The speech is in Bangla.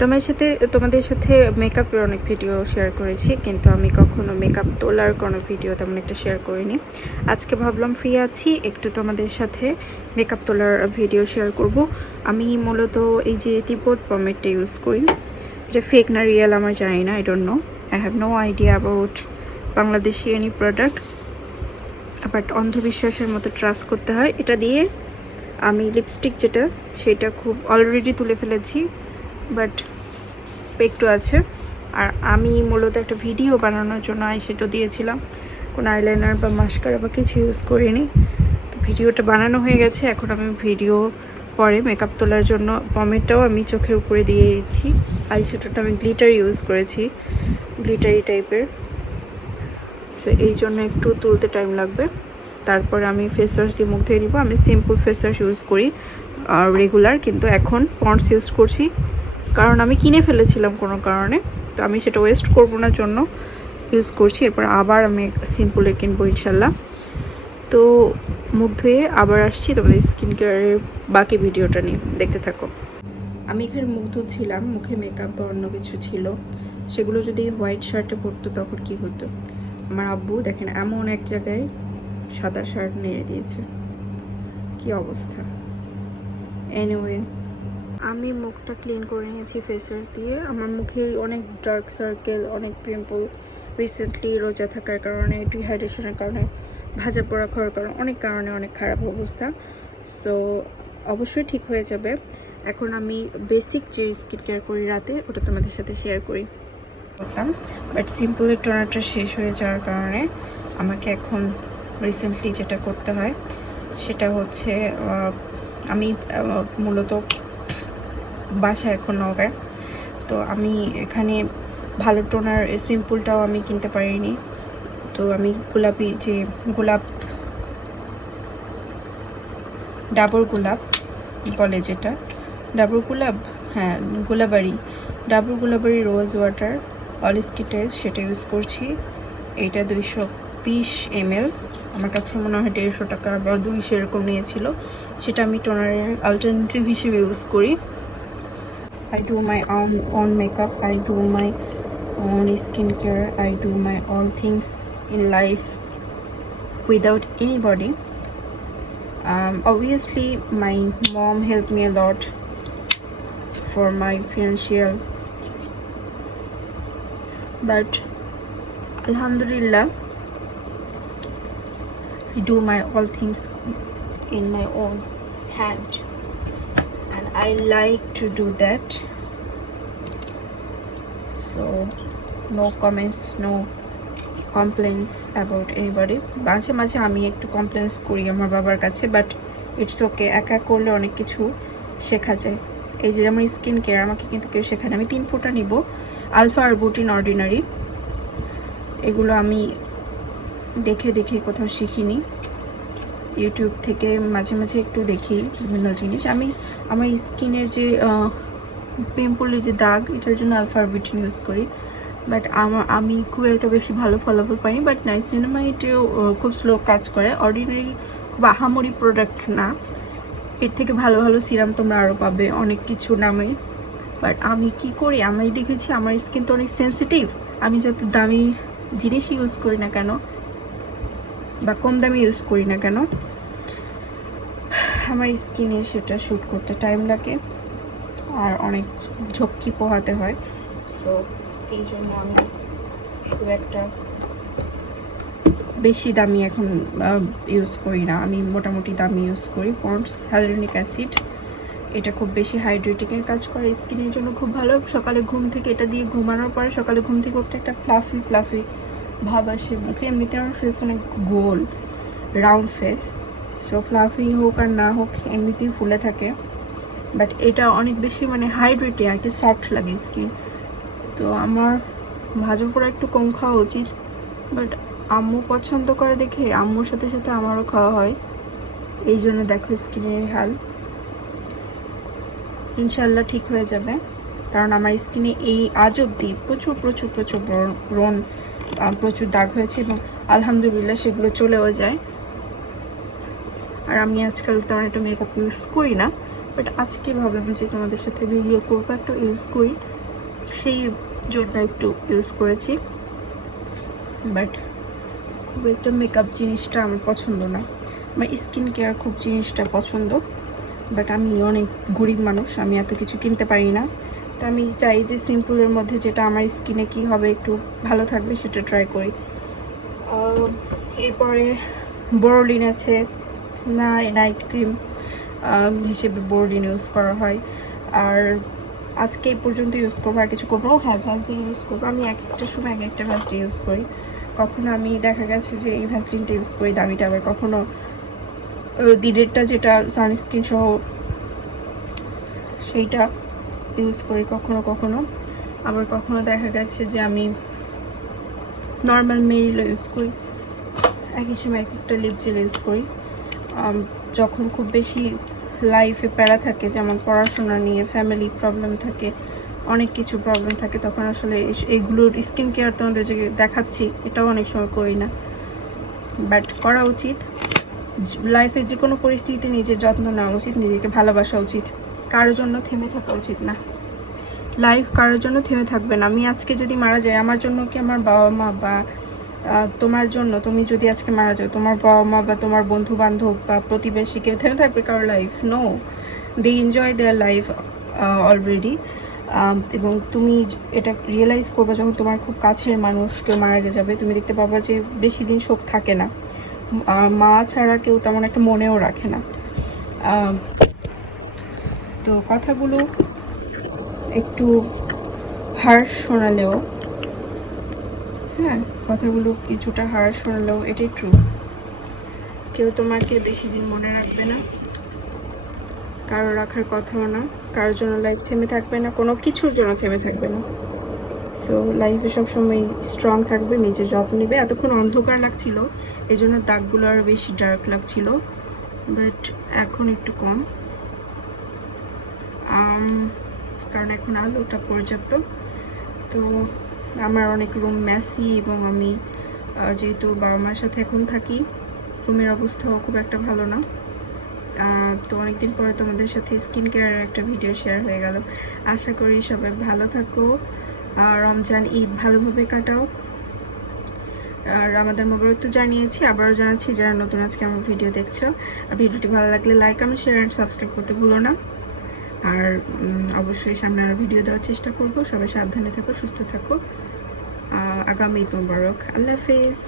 তোমাদের সাথে মেকআপের অনেক ভিডিও শেয়ার করেছি, কিন্তু আমি কখনো মেকআপ তোলার কোনো ভিডিও তেমন একটা শেয়ার করিনি। আজকে ভাবলাম ফ্রি আছি, একটু তোমাদের সাথে মেকআপ তোলার ভিডিও শেয়ার করব। আমি মূলত এই যে তিব্বত পমেডটা ইউজ করি। এটা ফেক না রিয়েল আমার জানি না, I don't know, I have no idea about Bangladeshi any product, but অন্ধবিশ্বাসের মতো ট্রাস্ট করতে হয়। এটা দিয়ে আমি লিপস্টিক যেটা সেটা খুব অলরেডি তুলে ফেলেছি, বাট একটু আছে। আর আমি মূলত একটা ভিডিও বানানোর জন্য আইশ্যাডো দিয়েছিলাম, কোনো আইলাইনার বা মাস্কারা বা কিছু ইউজ করিনি। তো ভিডিওটা বানানো হয়ে গেছে, এখন আমি ভিডিও পরে মেকআপ তোলার জন্য পমেডটাও আমি চোখের উপরে দিয়ে দিচ্ছি। আইশ্যাডোটা আমি গ্লিটার ইউজ করেছি, গ্লিটারি টাইপের, সো এই জন্য একটু তুলতে টাইম লাগবে। তারপরে আমি ফেস ওয়াশ দিয়ে মুখ ধুয়ে নিব। আমি সিম্পল ফেস ওয়াশ ইউজ করি রেগুলার, কিন্তু এখন পন্ডস ইউজ করছি, কারণ আমি কিনে ফেলেছিলাম কোনো কারণে, তো আমি সেটা ওয়েস্ট করবো না জন্য ইউজ করছি। এরপর আবার আমি সিম্পলে কিনবো ইনশাল্লাহ। তো মুখ ধুয়ে আবার আসছি তোমাদের স্কিন কেয়ারের বাকি ভিডিওটা নিয়ে, দেখতে থাকো। আমি এখানে মুখ ধুচ্ছিলাম, মুখে মেকআপ বা অন্য কিছু ছিল, সেগুলো যদি হোয়াইট শার্টে পরতো তখন কি হতো। আমার আব্বু দেখেন এমন এক জায়গায় সাদা শার্ট নেড়ে দিয়েছে, কি অবস্থা। এনিওয়ে, আমি মুখটা ক্লিন করে নিয়েছি ফেস ওয়াশ দিয়ে। আমার মুখে অনেক ডার্ক সার্কেল, অনেক পিম্পল, রিসেন্টলি রোজা থাকার কারণে, ডিহাইড্রেশনের কারণে, ভাজা পোড়া খাওয়ার কারণে, অনেক কারণে অনেক খারাপ অবস্থা। সো অবশ্যই ঠিক হয়ে যাবে। এখন আমি বেসিক যে স্কিন কেয়ার করি রাতে, ওটা তোমাদের সাথে শেয়ার করতাম, বাট সিম্পলের টোনারটা শেষ হয়ে যাওয়ার কারণে আমাকে এখন রিসেন্টলি যেটা করতে হয় সেটা হচ্ছে, আমি মূলত বাসায় এখন নগায়, তো আমি এখানে ভালো টোনার সিম্পলটাও আমি কিনতে পারিনি। তো আমি গোলাপি যে গোলাপ, ডাবর গোলাপ বলে যেটা, ডাবর গোলাপ, হ্যাঁ ডাবর গোলাবারি রোজ ওয়াটার অলিস্কিটের, সেটা ইউজ করছি। এইটা 220 ml, আমার কাছে মনে হয় 150 টাকা বা 200 এরকম নিয়েছিল। সেটা আমি টোনারের অল্টারনেটিভ হিসেবে ইউজ করি। I do my own makeup, I do my own skincare, I do my all things in life without anybody. Obviously my mom helped me a lot for my financial, but alhamdulillah I do my all things in my own hand, and I like to do that. So no comments, no complaints about anybody. মাঝে মাঝে আমি একটু কমপ্লেন্স করি আমার বাবার কাছে, বাট ইটস ওকে, একা করলে অনেক কিছু শেখা যায়। এই যে আমার স্কিন কেয়ার আমাকে কিন্তু কেউ শেখায় না। আমি 3 ফোঁটা নিব আলফা আর বুটিন অর্ডিনারি, এগুলো আমি দেখে দেখে কোথাও শিখিনি, ইউটিউব থেকে মাঝে মাঝে একটু দেখি বিভিন্ন জিনিস। আমি আমার স্কিনের যে পিম্পলের যে দাগ, এটার জন্য আলফা আর বুটিন ইউজ করি, বাট আমি খুব একটা বেশি ভালো ফলাফল পাইনি। বাট নাইসিনামাইডেও খুব স্লো কাজ করে, অর্ডিনারি খুব আহামরি প্রোডাক্ট না। এর থেকে ভালো ভালো সিরাম তোমরা আরও পাবে অনেক কিছু নামে। বাট আমি কি করি, আমি দেখেছি আমার স্কিন তো অনেক সেন্সিটিভ, আমি যত দামি জিনিস ইউজ করি না কেন বা কম দামি ইউজ করি না কেন, আমার স্কিনে সেটা শ্যুট করতে টাইম লাগে আর অনেক ঝক্কি পোহাতে হয়। সো এই জন্য আমি খুব একটা বেশি দামি এখন ইউজ করি না, আমি মোটামুটি দামি ইউজ করি। পন্ডস হাইলুরোনিক অ্যাসিড, এটা খুব বেশি হাইড্রেটিংয়ের কাজ করে, স্কিনের জন্য খুব ভালো। সকালে ঘুম থেকে এটা দিয়ে ঘুমানোর পরে সকালে ঘুম থেকে উঠতে একটা ফ্লাফি ভাব আসে মুখে। এমনিতে আমার ফেস অনেক গোল, রাউন্ড ফেস, সো ফ্লাফি হোক আর না হোক এমনিতেই ফুলে থাকে, বাট এটা অনেক বেশি মানে হাইড্রেটিং আর কি, সফট লাগে স্কিন। তো আমার ভাজা পোড়া একটু কম খাওয়া উচিত, বাট আম্মু পছন্দ করে দেখে আম্মুর সাথে সাথে আমারও খাওয়া হয়, এই জন্য দেখো স্কিনের হাল। ইনশাল্লাহ ঠিক হয়ে যাবে, কারণ আমার স্কিনে এই আজ অবধি প্রচুর ব্রণ, প্রচুর দাগ হয়েছে, এবং আলহামদুলিল্লাহ সেগুলো চলেও যায়। আর আমি আজকাল তেমন একটা মেকআপ ইউজ করি না, বাট আজকে ভাবলাম যে তোমাদের সাথে ভিডিও করবো, একটু ইউজ করি, সেই জন্য একটু ইউজ করেছি। বাট খুব একটা মেকআপ জিনিসটা আমার পছন্দ না, আমার স্কিন কেয়ার খুব জিনিসটা পছন্দ। বাট আমি অনেক গরিব মানুষ, আমি এত কিছু কিনতে পারি না। তো আমি চাই যে সিম্পলের মধ্যে যেটা আমার স্কিনে কি হবে, একটু ভালো থাকবে, সেটা ট্রাই করি। এরপরে বোরোলিন আছে, না নাইট ক্রিম হিসেবে বোরোলিন ইউজ করা হয়। আর আজকে এই পর্যন্ত ইউজ করবো, আর কিছু করবো। হ্যাঁ, ভ্যাসলিন ইউজ করবো। আমি এক একটা সময় এক একটা ভ্যাসলিন ইউজ করি। কখনো আমি দেখা গেছে যে এই ভ্যাসলিনটা ইউজ করি দামিটা, আবার কখনো দিনেরটা যেটা সানস্ক্রিন সহ সেইটা ইউজ করি কখনো কখনো। আবার কখনো দেখা গেছে যে আমি নর্মাল মেরিলও ইউজ করি। একই সময় এক একটা লিপ জেল ইউজ করি। যখন খুব বেশি লাইফে প্যারা থাকে, যেমন পড়াশোনা নিয়ে, ফ্যামিলি প্রবলেম থাকে, অনেক কিছু প্রবলেম থাকে, তখন আসলে এইগুলোর স্কিন কেয়ার তোমাদের যে দেখাচ্ছি এটাও অনেক সময় করি না। বাট করা উচিত। লাইফে যে কোনো পরিস্থিতিতে নিজের যত্ন নেওয়া উচিত, নিজেকে ভালোবাসা উচিত, কারোর জন্য থেমে থাকা উচিত না। লাইফ কারোর জন্য থেমে থাকবে না। আমি আজকে যদি মারা যাই, আমার জন্য কি আমার বাবা মা বা তোমার জন্য, তুমি যদি আজকে মারা যাও, তোমার বাবা মা বা তোমার বন্ধু বান্ধব বা প্রতিবেশী কেউ থেমে থাকবে কারোর life? No, they enjoy their life already. এবং তুমি এটা রিয়েলাইজ করবে যখন তোমার খুব কাছের মানুষ কেউ মারা যাবে, তুমি দেখতে পাবা যে বেশি দিন শোক থাকে না। মা ছাড়া কেউ তেমন একটা মনেও রাখে না। তো কথাগুলো একটু হার্শ শোনালেও, হ্যাঁ, কথাগুলো কিছুটা হার্শ শোনালেও এটাই ট্রু। কেউ তোমাকে বেশি দিন মনে রাখবে না, কারো রাখার কথাও না, কারোর জন্য লাইফ থেমে থাকবে না, কোনো কিছুর জন্য থেমে থাকবে না। সো লাইফে সবসময় স্ট্রং থাকবে, নিজের যত্ন নেবে। এতক্ষণ অন্ধকার লাগছিল, এই জন্য দাগগুলো আরও বেশি ডার্ক লাগছিল, বাট এখন একটু কম, কারণ এখন আলোটা পর্যাপ্ত। তো আমার অনেক রুম ম্যাসি, এবং আমি যেহেতু বাবা মার সাথে এখন থাকি, রুমের অবস্থাও খুব একটা ভালো না। তো অনেকদিন পরে তোমাদের সাথে স্কিন কেয়ারের একটা ভিডিও শেয়ার হয়ে গেল। আশা করি সবাই ভালো থাকো, রমজান ঈদ ভালোভাবে কাটাও। আর আমাদের মোবারক তো জানিয়েছি, আবারও জানাচ্ছি যারা নতুন আজকে আমার ভিডিও দেখছো। আর ভিডিওটি ভালো লাগলে like, comment, share and subscribe করতে ভুলো না। আর অবশ্যই সামনে আর ভিডিও দেওয়ার চেষ্টা করব। সবাই সাবধানে থাকো, সুস্থ থাকো। আগামী ঈদ মোবারক। আল্লাহ হাফেজ।